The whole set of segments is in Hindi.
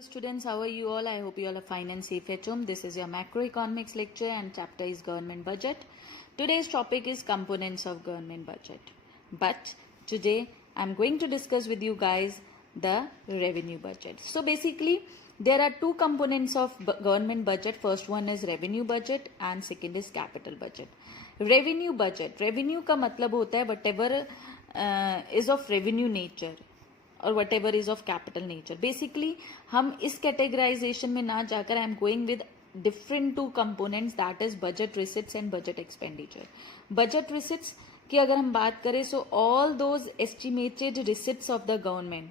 Students, how are you all? I hope you all are fine and safe at home. This is your macroeconomics lecture and chapter is government budget. Today's topic is components of government budget. But today I'm going to discuss with you guys the revenue budget. So basically there are two components of government budget. First one is revenue budget and second is capital budget. Revenue budget, revenue का मतलब होता है whatever is of revenue nature और what ever is of capital nature. Basically हम इस कैटेगराइजेशन में ना जाकर I am going with different two components, that is budget receipts and budget expenditure. Budget receipts की अगर हम बात करें so all those estimated receipts of the government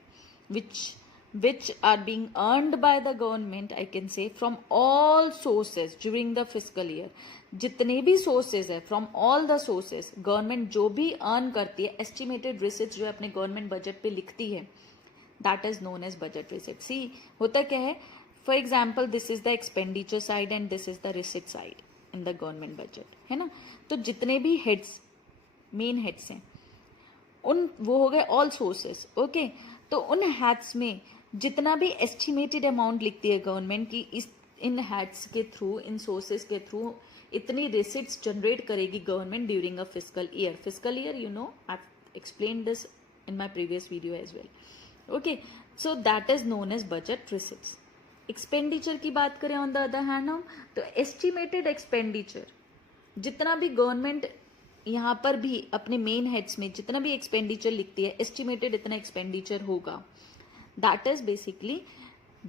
which are being earned by the government, I can say, from all sources during the fiscal year. जितने भी सोर्सेज है from all the sources government जो भी अर्न करती है, एस्टिमेटेड रिसिट्स जो अपने गवर्नमेंट बजट पे लिखती है, that is known as budget receipt. सी होता क्या है, for example this is the expenditure side and this is the receipt side in the government budget, है ना. तो जितने भी हेड्स, मेन हेड्स हैं, उन वो हो गए ऑल सोर्सेज. ओके, तो उन हेड्स में जितना भी एस्टिमेटेड अमाउंट लिखती है गवर्नमेंट की, इस इन हेड्स के थ्रू, इन सोर्सेज के थ्रू इतनी रिसिट्स जनरेट करेगी government during a fiscal year. Fiscal year, you know, I explain this in my previous video as well. Okay, so that is known as budget receipts. Expenditure की बात करें ऑन द अदर हैंड हम, तो एस्टिमेटेड एक्सपेंडिचर जितना भी गवर्नमेंट यहाँ पर भी अपने मेन हेड्स में जितना भी एक्सपेंडिचर लिखती है, एस्टिमेटेड इतना एक्सपेंडिचर होगा, that is basically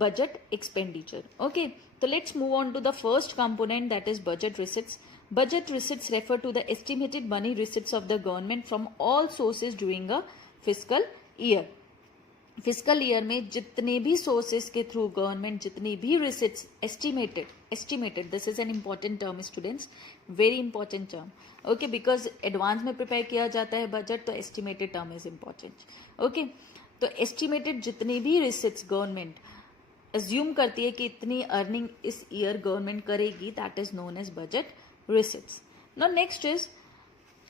budget expenditure. Okay, so let's move on to the first component, that is budget receipts. Budget receipts refer to the estimated money receipts of the government from all sources during a fiscal year. Physical year में जितने भी सोर्सेज के थ्रू गवर्नमेंट जितनी भी receipts estimated this is an important term students, very important term. Okay, because advance में प्रिपेयर किया जाता है बजट, तो estimated term is important. Okay, तो एस्टिमेटेड जितनी भी रिसिट्स गवर्नमेंट अज्यूम करती है कि इतनी अर्निंग इस ईयर गवर्नमेंट करेगी, that is known as budget receipts. Now next is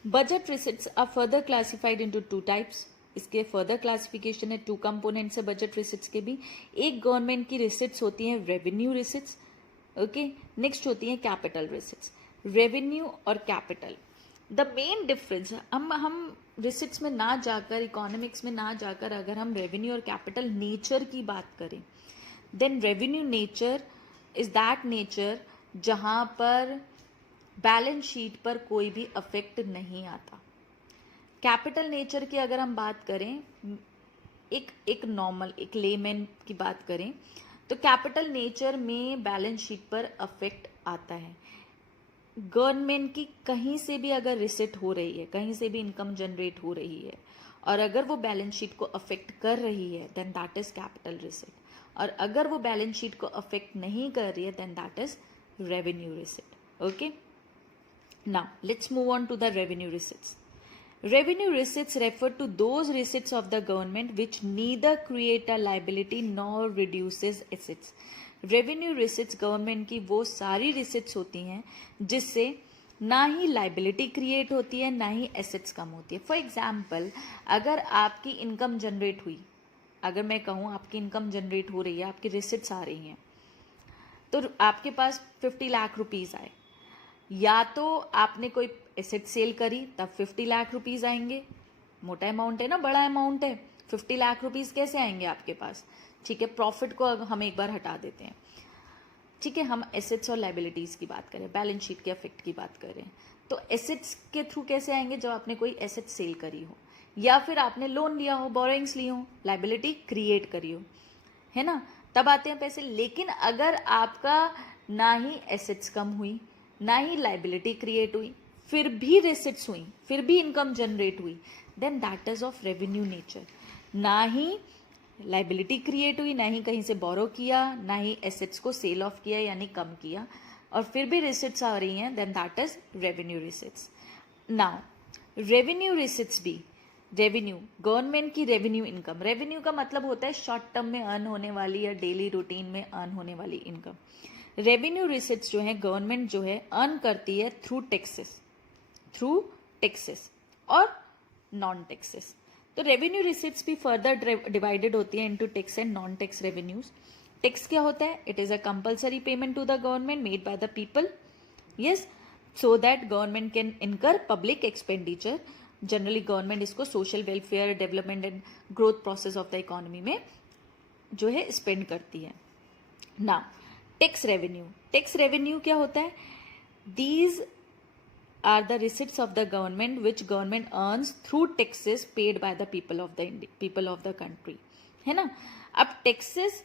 budget receipts are further classified into two types. इसके फर्दर क्लासिफिकेशन है, टू कंपोनेंट्स है बजट रिसिट्स के भी. एक गवर्नमेंट की रिसिट्स होती हैं रेवेन्यू रिसिट्स. ओके, नेक्स्ट होती हैं कैपिटल रिसिट्स. रेवेन्यू और कैपिटल, द मेन डिफरेंस, हम रिसिट्स में ना जाकर, इकोनॉमिक्स में ना जाकर, अगर हम रेवेन्यू और कैपिटल नेचर की बात करें, then revenue nature is that nature जहां पर बैलेंस शीट पर कोई भी अफेक्ट नहीं आता. कैपिटल नेचर की अगर हम बात करें, एक नॉर्मल, एक लेमैन की बात करें, तो कैपिटल नेचर में बैलेंस शीट पर अफेक्ट आता है. गवर्नमेंट की कहीं से भी अगर रिसिट हो रही है, कहीं से भी इनकम जनरेट हो रही है, और अगर वो बैलेंस शीट को अफेक्ट कर रही है, then that is capital receipt. और अगर वो बैलेंस शीट को अफेक्ट नहीं कर रही है, then that is revenue receipt. Okay, now let's move on to the revenue receipts. Revenue receipts refer to those receipts of the government which neither create a liability nor reduces assets. Revenue receipts government की वो सारी receipts होती हैं जिससे ना ही लाइबिलिटी क्रिएट होती है, ना ही एसेट्स कम होती है. फॉर एग्जाम्पल, अगर आपकी इनकम जनरेट हुई, अगर मैं कहूँ आपकी इनकम जनरेट हो रही है, आपकी रिसिट्स आ रही हैं, तो आपके पास 50 लाख रुपीज़ आए, या तो आपने कोई एसेट सेल करी तब 50 लाख रुपीज़ आएंगे. मोटा अमाउंट है ना, बड़ा अमाउंट है. 50 लाख रुपीज़ कैसे आएंगे आपके पास? ठीक है, प्रॉफिट को हम एक बार हटा देते हैं. ठीक है, हम एसेट्स और लाइबिलिटीज़ की बात करें, बैलेंस शीट के इफेक्ट की बात करें, तो एसेट्स के थ्रू कैसे आएंगे? जब आपने कोई एसेट सेल करी हो, या फिर आपने लोन लिया हो, बोरोइंग्स ली हो, लाइबिलिटी क्रिएट करी हो, है ना, तब आते हैं पैसे. लेकिन अगर आपका ना ही एसेट्स कम हुई, ना ही लाइबिलिटी क्रिएट हुई, फिर भी रिसिट्स हुई, फिर भी इनकम जनरेट हुई, then that is of revenue nature. ना ही लाइबिलिटी क्रिएट हुई, ना ही कहीं से बोरो किया, ना ही एसेट्स को सेल ऑफ किया यानी कम किया, और फिर भी रिसिट्स आ रही हैं, then that is revenue receipts. Now revenue receipts भी, रेवेन्यू गवर्नमेंट की रेवेन्यू इनकम, रेवेन्यू का मतलब होता है शॉर्ट टर्म में अर्न होने वाली या डेली रूटीन में अर्न होने वाली इनकम. रेवेन्यू रिसिट्स जो है गवर्नमेंट जो है अर्न करती है थ्रू टैक्सेस और नॉन टैक्सेस. तो रेवेन्यू रिसिट्स भी फर्दर डिवाइडेड होती है into tax and non tax revenues. Tax क्या होता है? It is a compulsory payment to the government made by the people, yes, so that government can incur public expenditure. Generally government इसको social welfare, development and growth process of the economy में जो है स्पेंड करती है। Now tax revenue, tax revenue क्या होता है? These are the receipts of the government which government earns through taxes paid by the people of the country, है ना। अब टैक्सेस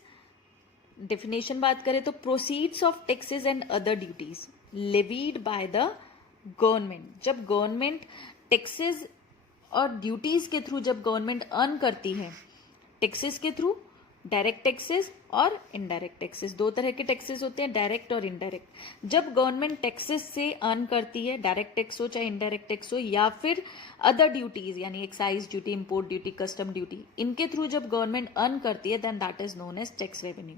डेफिनेशन बात करें तो proceeds of taxes and other duties levied by the government. जब गवर्नमेंट टैक्सेस और ड्यूटीज के थ्रू जब गवर्नमेंट अर्न करती है, टैक्सेस के थ्रू डायरेक्ट टैक्सेस और इनडायरेक्ट टैक्सेस, दो तरह के टैक्सेस होते हैं, डायरेक्ट और इनडायरेक्ट। जब गवर्नमेंट टैक्सेस से अर्न करती है, डायरेक्ट टैक्स हो चाहे इनडायरेक्ट टैक्स हो, या फिर अदर ड्यूटीज यानी excise duty, import duty, custom duty, इनके थ्रू जब गवर्नमेंट अर्न करती है then that is known as tax revenue.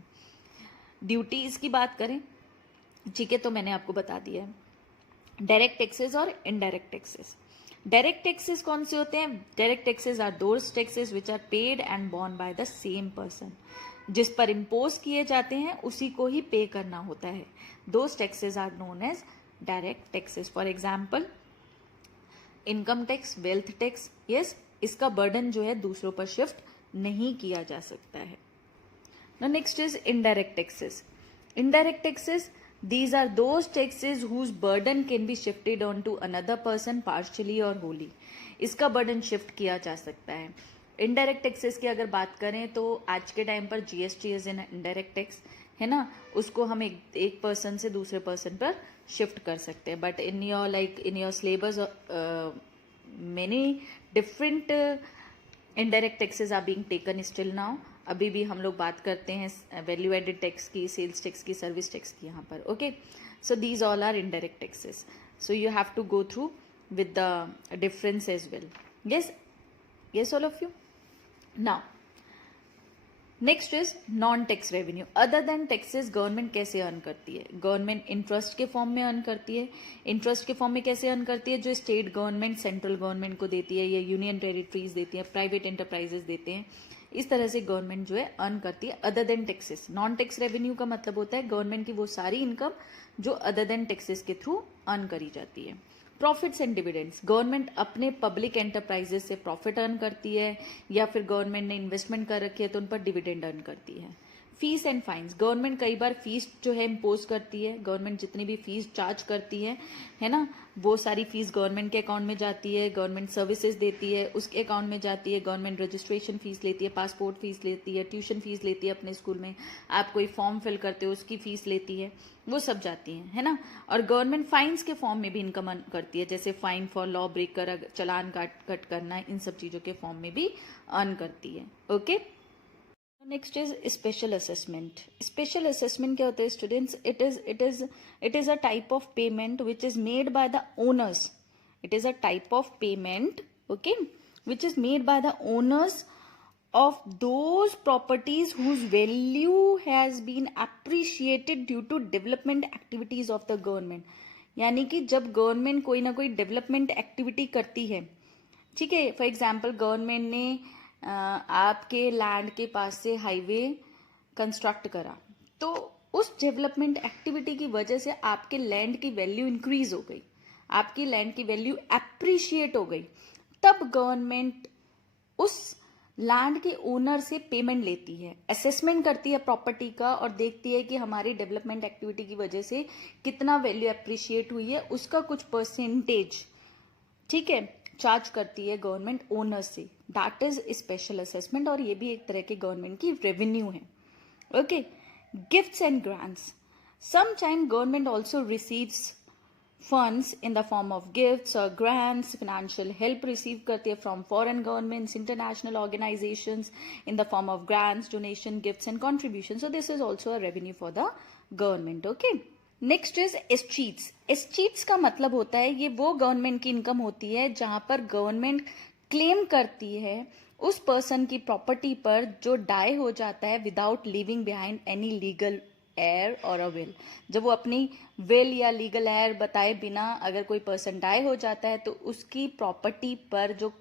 Duties की बात करें, ठीक है, तो मैंने आपको बता दिया है डायरेक्ट टैक्सेस और इनडायरेक्ट टैक्सेस। डायरेक्ट टैक्सेस कौन से होते हैं? Direct taxes are those taxes which are paid and borne by the same person. जिस पर इम्पोज किए जाते हैं उसी को ही पे करना होता है। Those taxes are known as direct taxes. For example income tax, wealth tax, yes, इसका बर्डन जो है दूसरों पर शिफ्ट नहीं किया जा सकता है। Now next is indirect taxes. Indirect taxes, these are those taxes whose burden can be shifted onto another person partially or wholly. इसका बर्डन शिफ्ट किया जा सकता है। इनडायरेक्ट टैक्सेस की अगर बात करें तो आज के टाइम पर GST is in indirect tax, है ना, उसको हम एक पर्सन से दूसरे पर्सन पर शिफ्ट कर सकते हैं। But in your syllabus many different indirect taxes are being taken still now. अभी भी हम लोग बात करते हैं वैल्यू एडेड टैक्स की, सेल्स टैक्स की, सर्विस टैक्स की यहाँ पर, okay. So these all are indirect taxes, so you have to go through with the difference as well. yes all of you. Now next is non tax revenue. Other than taxes government कैसे अर्न करती है? गवर्नमेंट इंटरेस्ट के फॉर्म में अर्न करती है। इंटरेस्ट के फॉर्म में कैसे अर्न करती है? जो स्टेट गवर्नमेंट सेंट्रल गवर्नमेंट को देती है, या यूनियन टेरिटरीज देती है, प्राइवेट एंटरप्राइजेस देते हैं, इस तरह से गवर्नमेंट जो है अर्न करती है other than taxes. Non tax revenue का मतलब होता है गवर्नमेंट की वो सारी इनकम जो अदर देन टैक्सेस के थ्रू अर्न करी जाती है। प्रॉफिट्स एंड डिविडेंड्स, गवर्नमेंट अपने पब्लिक एंटरप्राइजेस से प्रॉफिट अर्न करती है, या फिर गवर्नमेंट ने इन्वेस्टमेंट कर रखी है तो उन पर डिविडेंड अर्न करती है। फीस एंड फाइन्स, गवर्नमेंट कई बार फीस जो है इम्पोज करती है। गवर्नमेंट जितनी भी फीस चार्ज करती है ना, वो सारी फीस गवर्नमेंट के अकाउंट में जाती है। गवर्नमेंट सर्विसेज देती है उसके अकाउंट में जाती है। गवर्नमेंट रजिस्ट्रेशन फीस लेती है, पासपोर्ट फीस लेती है, ट्यूशन फीस लेती है अपने स्कूल में, आप कोई फॉर्म फिल करते हो उसकी फीस लेती है, वो सब जाती है ना। और गवर्नमेंट फाइन्स के फॉर्म में भी इनकम अर्न करती है, जैसे fine for law breaker, challan cut करना, इन सब चीज़ों के फॉर्म में भी अर्न करती है, okay. Next is special assessment. Special assessment क्या होता है students? It is a type of payment which is made by the owners. It is a type of payment, okay, which is made by the owners of those properties whose value has been appreciated due to development activities of the government। यानी कि जब गवर्नमेंट कोई ना कोई डेवलपमेंट एक्टिविटी करती है, ठीक है, फॉर एग्जांपल गवर्नमेंट ने आपके लैंड के पास से हाईवे कंस्ट्रक्ट करा, तो उस डेवलपमेंट एक्टिविटी की वजह से आपके लैंड की वैल्यू इंक्रीज हो गई, आपकी लैंड की वैल्यू एप्रिशिएट हो गई, तब गवर्नमेंट उस लैंड के ओनर से पेमेंट लेती है, असेसमेंट करती है प्रॉपर्टी का, और देखती है कि हमारी डेवलपमेंट एक्टिविटी की वजह से कितना वैल्यू एप्रिशिएट हुई है, उसका कुछ परसेंटेज, ठीक है, चार्ज करती है गवर्नमेंट ओनर से। दैट इज स्पेशल असेसमेंट, और ये भी एक तरह के गवर्नमेंट की रेवेन्यू है, okay. Gifts and grants, some time government also receives funds in the form of gifts or grants, financial help receive करती है from foreign governments, international organizations in the form of grants, donation, gifts and contributions. So this is also a revenue for the government, okay. Next is estimates. Estimates का मतलब होता है ये वो गवर्नमेंट की इनकम होती है जहां पर गवर्नमेंट क्लेम करती है उस पर्सन की प्रॉपर्टी पर जो डाई हो जाता है without leaving behind any legal air और अ विल। जब वो अपनी विल या लीगल एयर बताए बिना अगर कोई पर्सन डाई हो जाता है तो उसकी प्रॉपर्टी पर जो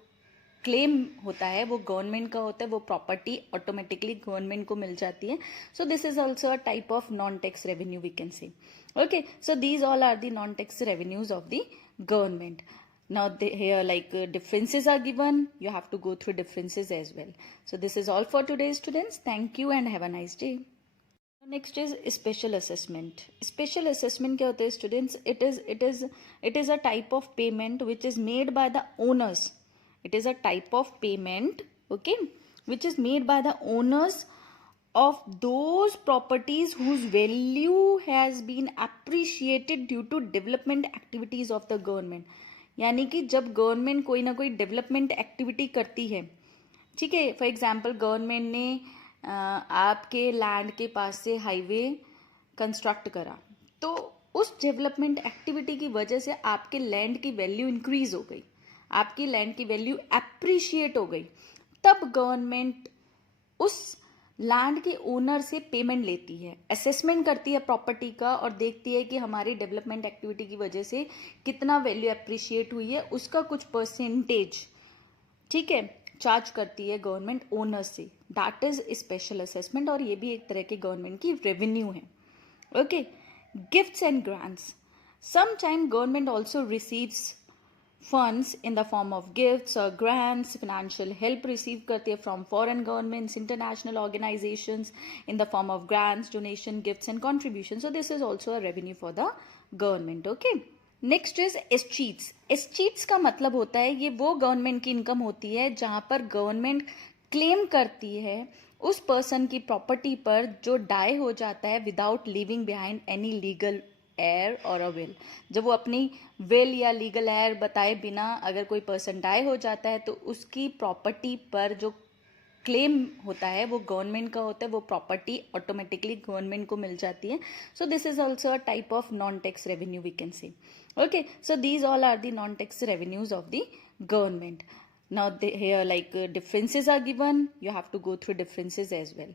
क्लेम होता है वो गवर्नमेंट का होता है, वो प्रॉपर्टी ऑटोमेटिकली गवर्नमेंट को मिल जाती है. So this is also a type of non tax revenue we can say. Okay, so these all are the non-tax revenues of the government. Now here like differences are given. You have to go through differences as well. So this is all for today, students. Thank you and have a nice day. Next is special assessment. Special assessment क्या होता है students? It is a type of payment which is made by the owners. It is a type of payment, okay, which is made by the owners of those properties whose value has been appreciated due to development activities of the government. यानी कि जब गवर्नमेंट कोई ना कोई डेवलपमेंट एक्टिविटी करती है, ठीक है, फॉर एग्जांपल गवर्नमेंट ने आपके लैंड के पास से हाईवे कंस्ट्रक्ट करा, तो उस डेवलपमेंट एक्टिविटी की वजह से आपके लैंड की वैल्यू इंक्रीज हो गई, आपकी लैंड की वैल्यू एप्रिशिएट हो गई, तब गवर्नमेंट उस लैंड के ओनर से पेमेंट लेती है, असेसमेंट करती है प्रॉपर्टी का और देखती है कि हमारी डेवलपमेंट एक्टिविटी की वजह से कितना वैल्यू एप्रिशिएट हुई है, उसका कुछ परसेंटेज, ठीक है, चार्ज करती है गवर्नमेंट ओनर से. दैट इज स्पेशल असेसमेंट और ये भी एक तरह की गवर्नमेंट की रेवेन्यू है. Okay, gifts and grants. Some time government also receives funds in the form of gifts or grants, financial help receive करती है from foreign governments, international organizations in the form of grants, donation, gifts and contributions. So this is also a revenue for the government. Okay. Next is estimates. Estimates का मतलब होता है ये वो गवर्नमेंट की इनकम होती है जहाँ पर गवर्नमेंट क्लेम करती है उस पर्सन की प्रॉपर्टी पर जो डाई हो जाता है without leaving behind any legal air और अ विल. जब वो अपनी विल या लीगल एयर बताए बिना अगर कोई पर्सन डाई हो जाता है तो उसकी प्रॉपर्टी पर जो क्लेम होता है वो गवर्नमेंट का होता है, वो प्रॉपर्टी ऑटोमेटिकली गवर्नमेंट को मिल जाती है. So this is also a type of non tax revenue we can say. Okay, so these all are the non-tax revenues of the government. Now here like differences are given. You have to go through differences as well.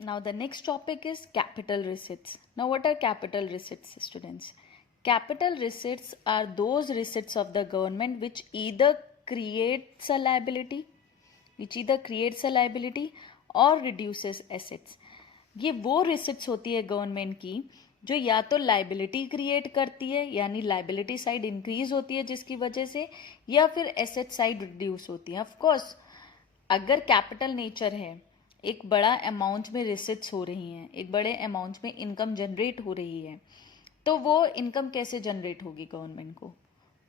Now the next topic is capital receipts. Now what are capital receipts, students? Capital receipts are those receipts of the government which either creates a liability or reduces assets. ये वो receipts होती है गवर्नमेंट की जो या तो लाइबिलिटी क्रिएट करती है, यानी लाइबिलिटी साइड इंक्रीज होती है जिसकी वजह से, या फिर एसेट साइड रिड्यूस होती है. ऑफ कोर्स अगर कैपिटल नेचर है, एक बड़ा अमाउंट में रिसिट्स हो रही हैं, एक बड़े अमाउंट में इनकम जनरेट हो रही है, तो वो इनकम कैसे जनरेट होगी गवर्नमेंट को?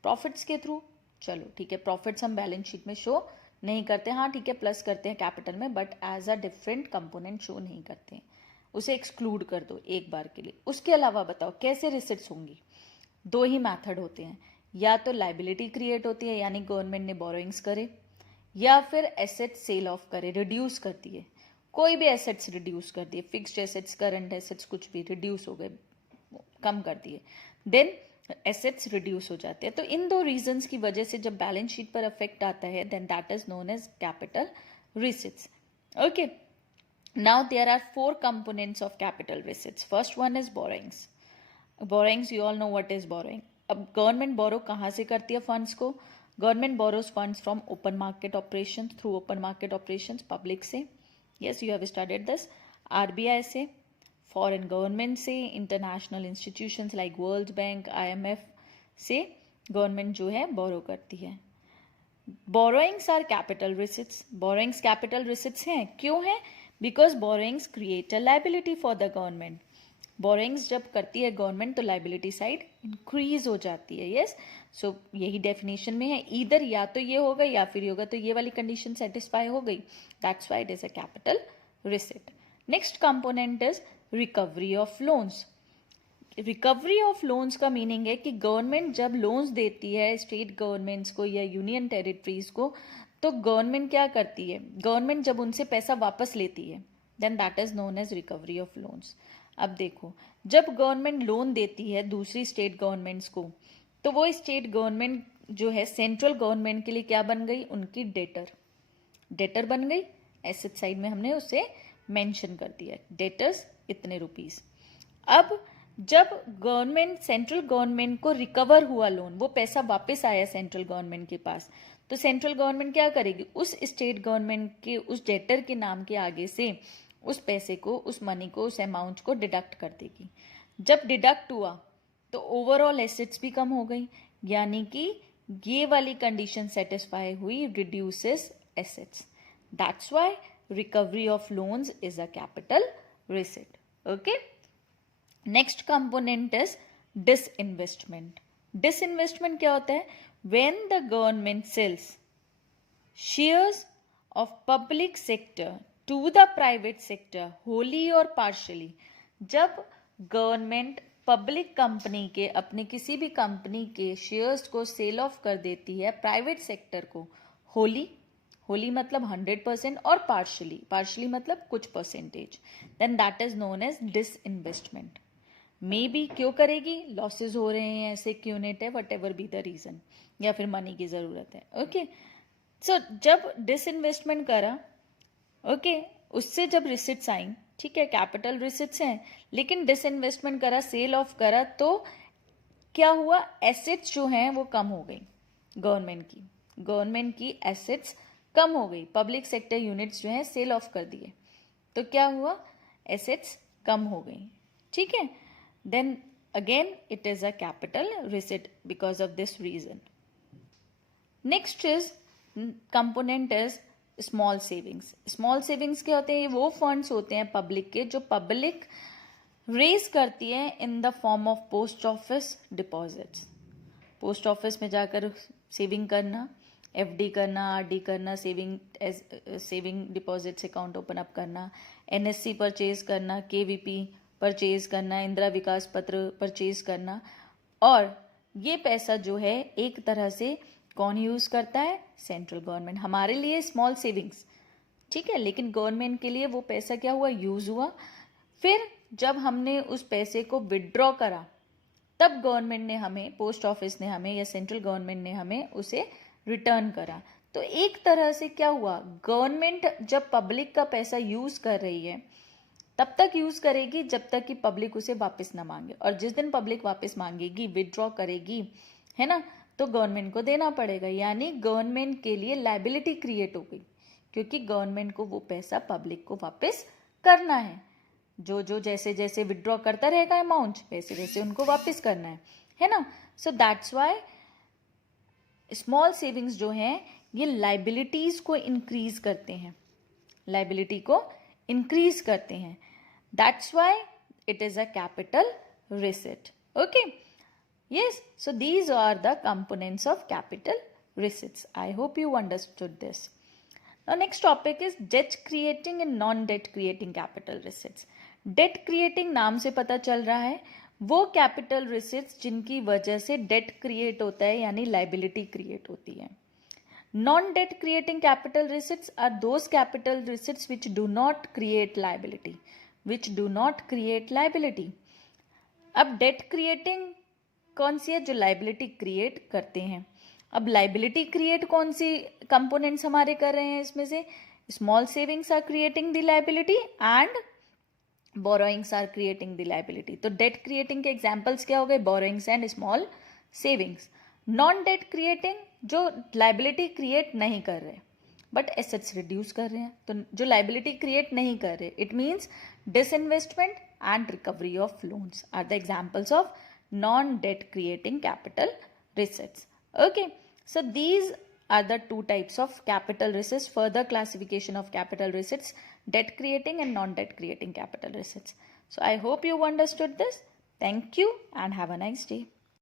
प्रॉफिट्स के थ्रू. चलो ठीक है, प्रॉफिट्स हम बैलेंस शीट में शो नहीं करते, हाँ ठीक है प्लस करते हैं कैपिटल में, but as a different component show नहीं करते हैं, उसे एक्सक्लूड कर दो एक बार के लिए. उसके अलावा बताओ कैसे रिसिट्स होंगी? दो ही मेथड होते हैं, या तो लाइबिलिटी क्रिएट होती है यानी गवर्नमेंट ने बोरोइंग्स करे, या फिर एसेट सेल ऑफ करे, रिड्यूस करती है, कोई भी एसेट्स रिड्यूस कर दिए, फिक्स्ड एसेट्स, करंट एसेट्स, कुछ भी रिड्यूस हो गए, कम कर दिए, देन एसेट्स रिड्यूस हो जाते हैं. तो इन दो रीजंस की वजह से जब बैलेंस शीट पर इफेक्ट आता है then that is known as capital receipts. Okay. Now there are four components of capital receipts. First one is borrowings. Borrowings, you all know what is borrowing. अब गवर्नमेंट बोरो कहाँ से करती है फंड्स को? Government borrows funds from open market operation, through open market operation, public से. Yes, you have studied this. RBI से, फॉरेन गवर्नमेंट से, international institutions like World Bank, IMF से गवर्नमेंट जो है बोरो करती है. Borrowings are capital receipts. Borrowings capital receipts हैं. क्यों है? Because borrowings create a liability for the government. Borrowings जब करती है गवर्नमेंट तो लाइबिलिटी साइड इंक्रीज हो जाती है. यस, सो यही डेफिनेशन में है, इधर या तो ये होगा या फिर होगा, तो ये वाली कंडीशन सेटिस्फाई हो गई, that's why it is a capital receipt. Next component is recovery of loans. Recovery of loans का मीनिंग है कि गवर्नमेंट जब लोन्स देती है स्टेट गवर्नमेंट्स को या यूनियन टेरिटरीज को, तो गवर्नमेंट क्या करती है? गवर्नमेंट जब उनसे पैसा वापस लेती है then that is known as recovery of loans. अब देखो, जब गवर्नमेंट लोन देती है दूसरी स्टेट गवर्नमेंट्स को, तो वो स्टेट गवर्नमेंट जो है सेंट्रल गवर्नमेंट के लिए क्या बन गई? उनकी डेटर बन गई. एसेट साइड में हमने उसे मेंशन कर दिया, डेटर्स इतने रुपीस. अब जब गवर्नमेंट, सेंट्रल गवर्नमेंट को रिकवर हुआ लोन, वो पैसा वापस आया सेंट्रल गवर्नमेंट के पास, तो सेंट्रल गवर्नमेंट क्या करेगी, उस स्टेट गवर्नमेंट के उस डेटर के नाम के आगे से उस पैसे को, उस मनी को, उस अमाउंट को डिडक्ट कर देगी। जब डिडक्ट हुआ तो ओवरऑल एसेट्स भी कम हो गई, यानी कि ये वाली कंडीशन सेटिस्फाई हुई, reduces assets. That's why recovery of loans is a capital receipt. Okay, next component is disinvestment. Disinvestment क्या होता है, when the government sells shares of public sector to the private sector wholly और पार्शली। जब गवर्नमेंट पब्लिक कंपनी के, अपने किसी भी कंपनी के शेयर्स को सेल ऑफ कर देती है प्राइवेट सेक्टर को, होली, होली मतलब 100% और पार्शली, पार्शली मतलब कुछ percentage, then that is known as disinvestment. Maybe क्यों करेगी, लॉसेज हो रहे हैं, ऐसे क्यों नेट है, whatever be the reason, या फिर मनी की जरूरत है। ओके, सो जब डिसइन्वेस्टमेंट करा, ओके, उससे जब रिसिट्स आई, ठीक है, कैपिटल रिसिट्स हैं, लेकिन डिसइन्वेस्टमेंट करा, सेल ऑफ करा, तो क्या हुआ, एसेट्स जो हैं वो कम हो गई गवर्नमेंट की एसेट्स कम हो गई, पब्लिक सेक्टर यूनिट्स जो हैं सेल ऑफ कर दिए, तो क्या हुआ, एसेट्स कम हो गई, ठीक है, then again it is a capital receipt because of this reason. Next is component is small savings. Small savings क्या होते हैं, ये वो फंड्स होते हैं पब्लिक के जो पब्लिक रेज करती है in the form of post office deposits. Post office में जाकर सेविंग करना, एफडी करना, आरडी करना, saving deposits account open up करना, एनएससी परचेज करना, केवीपी परचेज करना, इंदिरा विकास पत्र परचेज करना, और ये पैसा जो है एक तरह से कौन यूज करता है, सेंट्रल गवर्नमेंट। हमारे लिए स्मॉल सेविंग्स, ठीक है, लेकिन गवर्नमेंट के लिए वो पैसा क्या हुआ, यूज हुआ। फिर जब हमने उस पैसे को विड्रॉ करा, तब गवर्नमेंट ने हमें, पोस्ट ऑफिस ने हमें, या सेंट्रल गवर्नमेंट ने हमें उसे रिटर्न करा। तो एक तरह से क्या हुआ, गवर्नमेंट जब पब्लिक का पैसा यूज कर रही है तब तक यूज करेगी जब तक कि पब्लिक उसे वापस ना मांगे, और जिस दिन पब्लिक वापस मांगेगी, विड्रॉ करेगी, है ना, तो गवर्नमेंट को देना पड़ेगा, यानी गवर्नमेंट के लिए लायबिलिटी क्रिएट हो गई, क्योंकि गवर्नमेंट को वो पैसा पब्लिक को वापस करना है। जो जो जैसे जैसे विड्रॉ करता रहेगा अमाउंट, वैसे वैसे उनको वापस करना है ना। So that's why small savings जो हैं ये लायबिलिटीज को इंक्रीज करते हैं, लायबिलिटी को इंक्रीज करते हैं। That's why it is a capital receipt. Okay, yes, so these are the components of capital receipts. I hope you understood this. Now next topic is debt creating and non-debt creating capital receipts. Debt creating नाम से पता चल रहा है वो capital receipts जिनकी वजह से debt create होता है, यानी liability create होती है। Non-debt creating capital receipts are those capital receipts which do not create liability, अब debt creating कौन सी है, जो लाइबिलिटी क्रिएट करते हैं। अब लाइबिलिटी क्रिएट कौन सी कंपोनेंट्स हमारे कर रहे हैं, इसमें से small savings are creating the liability and borrowings are creating the liability. तो डेट क्रिएटिंग के एग्जांपल्स क्या हो गए, borrowings and small savings. Non debt creating जो लाइबिलिटी क्रिएट नहीं कर रहे बट एसेट्स रिड्यूस कर रहे हैं, तो जो लाइबिलिटी क्रिएट नहीं कर रहे, it means disinvestment and recovery of loans are the examples of non-debt creating capital receipts. Okay, so these are the two types of capital receipts. Further classification of capital receipts: debt creating and non-debt creating capital receipts. So I hope you understood this. Thank you and have a nice day.